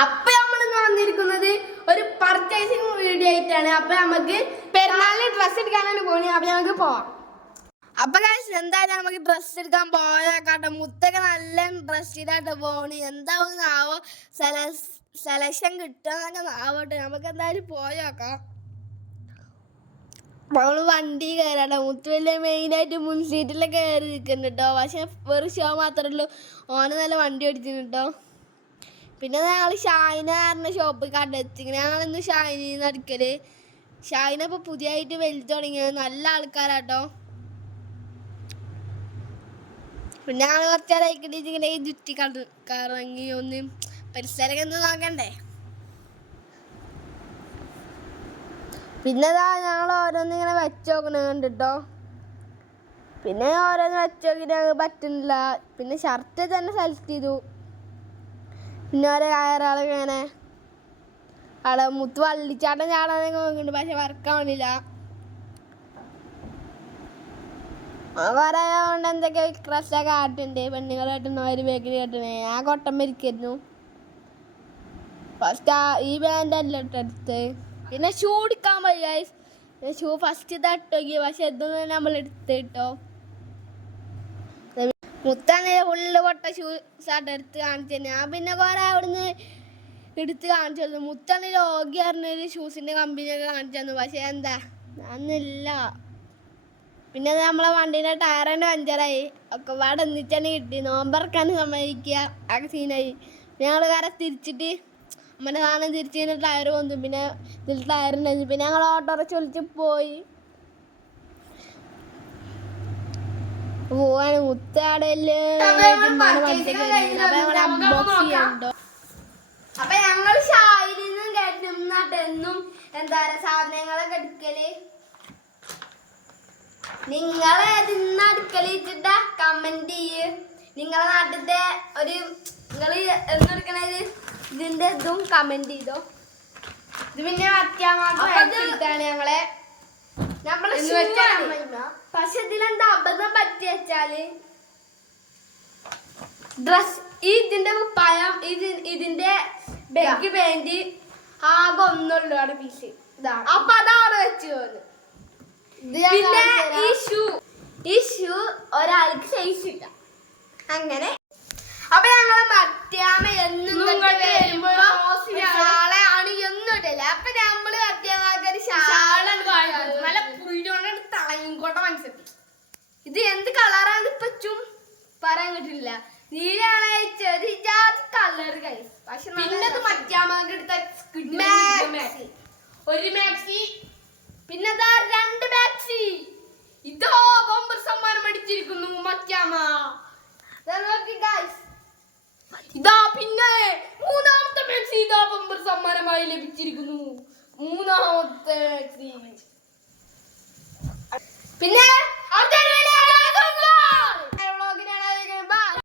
അപ്പൊ നമ്മൾ വന്നിരിക്കുന്നത് ഒരു പർച്ചേസിംഗ് വീഡിയോ ആയിട്ടാണ്. അപ്പൊ നമുക്ക് പെരുന്നാളിന് ഡ്രസ്സ് എടുക്കാനാണ് പോണി. അപ്പൊ നമുക്ക് പോവാം. അപ്പൊ എന്തായാലും നമുക്ക് ഡ്രസ്സ് എടുക്കാൻ പോയാക്കാട്ടെ. മുത്തൊക്കെ നല്ല ഡ്രസ് ചെയ്തായിട്ട് പോണി. എന്താവോ സെലക്ഷൻ കിട്ടുക ആവട്ടെ. നമുക്ക് എന്തായാലും പോയോക്കാം. നമ്മള് വണ്ടി കയറാട്ടോ. മുത്ത് വലിയ മെയിനായിട്ട് മുൻ സീറ്റിലൊക്കെ കയറി നിൽക്കുന്നുണ്ട് കേട്ടോ. പക്ഷെ വെറും ഷോ മാത്രമേ ഉള്ളൂ. ഓന് നല്ല വണ്ടി ഓടിക്കുന്നു കേട്ടോ. പിന്നെ ഞങ്ങൾ ഷാഹിന പറഞ്ഞ ഷോപ്പിൽ കണ്ടെത്തി. ഞങ്ങളിന്ന് ഷാഹിനിന്ന് അടിക്കല്. ഷാഹിന ഇപ്പോൾ പുതിയതായിട്ട് വലുത് തുടങ്ങിയത്. നല്ല ആൾക്കാരാട്ടോ. പിന്നെ ഞങ്ങൾ കുറച്ച് നേരം ഇങ്ങനെ ചുറ്റി കറങ്ങി ഒന്ന് പരിസരമൊക്കെ ഒന്ന് നോക്കണ്ടേ. പിന്നെ ഞങ്ങൾ ഓരോന്നിങ്ങനെ വെച്ച് നോക്കണുണ്ട് കേട്ടോ. പിന്നെ ഓരോന്ന് വെച്ച് നോക്കിയിട്ട് ഞങ്ങൾക്ക് പറ്റുന്നില്ല. പിന്നെ ഷർട്ട് തന്നെ സെലക്ട് ചെയ്തു. പിന്നെ ഒരാളൊക്കെ ഇങ്ങനെ അവിടെ മുത്ത് വള്ളിച്ചാട്ടം ചാടാനൊക്കെ നോക്കുന്നുണ്ട്. പക്ഷെ വർക്കാവണില്ല. പറയാണ്ട് എന്തൊക്കെ ക്രഷൊക്കെ കാട്ടുണ്ട്. പെണ്ണുങ്ങൾ കേട്ടുന്നു, ഒരു ബേക്കിൽ കേട്ടണേ. ഞാൻ കൊട്ടം മരിക്കായിരുന്നു. ഫസ്റ്റ് ഈ ബാൻഡല്ല എടുത്ത്. പിന്നെ ഷൂ എടുക്കാൻ പോയി. ഷൂ ഫസ്റ്റ് ഇട്ടോക്കി. പക്ഷെ ഇതൊന്നും നമ്മൾ എടുത്ത് കിട്ടോ. മുത്താണെങ്കിൽ ഫുള്ള് പൊട്ട ഷൂസായിട്ട് എടുത്ത് കാണിച്ചു തന്നെ. ഞാൻ പിന്നെ കുറെ അവിടുന്ന് എടുത്ത് കാണിച്ചു തന്നു. മുത്താണെങ്കിൽ ലോഗി പറഞ്ഞൊരു ഷൂസിൻ്റെ കമ്പനിയൊക്കെ കാണിച്ചു തന്നു. പക്ഷെ എന്താ അന്നില്ല. പിന്നെ നമ്മളെ വണ്ടീൻ്റെ ടയർ തന്നെ പഞ്ചറായി. ഒക്കെ പാടെ ഒന്നിച്ചാണ് കിട്ടി. നോമ്പറക്കാൻ സമ്മതിക്കുക ആ സീനായി. ഞങ്ങൾ വേറെ തിരിച്ചിട്ട് നമ്മുടെ സാധനം തിരിച്ച് കഴിഞ്ഞാൽ ടയർ കൊന്നു. പിന്നെ ഇതിൽ ടയറുണ്ടായിരുന്നു. പിന്നെ ഞങ്ങൾ ഓട്ടോറിച്ച് വിളിച്ച് പോവാണ്. മുത്താടല് അൺബോക്സ് ചെയ്യണ്ടോ. അപ്പൊ ഞങ്ങൾ ഷാഹിനിന്നും കേട്ടെന്നും എന്താ പറയാ സാധനങ്ങളൊക്കെ എടുക്കല്. നിങ്ങളെ ഇതിന്ന് അടുക്കല് വെച്ചിട്ടാ കമന്റ് ചെയ്യ്. നിങ്ങളെ നാട്ടിലത്തെ ഒരു നിങ്ങള് എന്നെടുക്കണത് ഇതിന്റെ ഇതും കമന്റ് ചെയ്തോ. ഇത് പിന്നെ അത്യാവശ്യമാണ് ഞങ്ങളെ പക്ഷെ ഇതിലെന്താ അബദ്ധം പറ്റി വെച്ചാല് ഡ്രസ് ഇതിന്റെ കുപ്പായം ഇതിന്റെ ബെഗ് പാന്റ് ആകെ ഒന്നുള്ളൂ അവിടെ പീസ്. അപ്പൊ അതവിടെ വെച്ച് പോകുന്നു. പിന്നെ ഈ ഷൂ ഒരാൾക്ക് സൈസ് ഇല്ല അങ്ങനെ. അപ്പൊ ഞങ്ങള് മത്യാമ എന്നും ഷാളെ ആണ് എന്നും ഇട്ടില്ല. അപ്പൊ നമ്മള് മത്യാമാക്കൊരു നല്ല പുഴിയോണ്ട് തളങ്ങിക്കോട്ട മനസ്സിലാക്കി. ഇത് എന്ത് കളറാണ് പറ്റും പറയാൻ കിട്ടില്ല. നീലാണ് ചെറിയ ജാതി കളർ കൈ. പക്ഷെ പിന്നെ മത്യാമാക്ക് എടുത്ത ഒരു മാക്സി. പിന്നെ രണ്ട് മാക്സി. ഇതോ ബമ്പർ സമ്മാനം അടിച്ചിരിക്കുന്നു മത്യാമ. ഇതാ പിന്നെ മൂന്നാമത്തെ മാക്സി. ഇതാ ബമ്പർ സമ്മാനമായി ലഭിച്ചിരിക്കുന്നു. മൂന്നാമത്തെ മാക്സി. പിന്നെ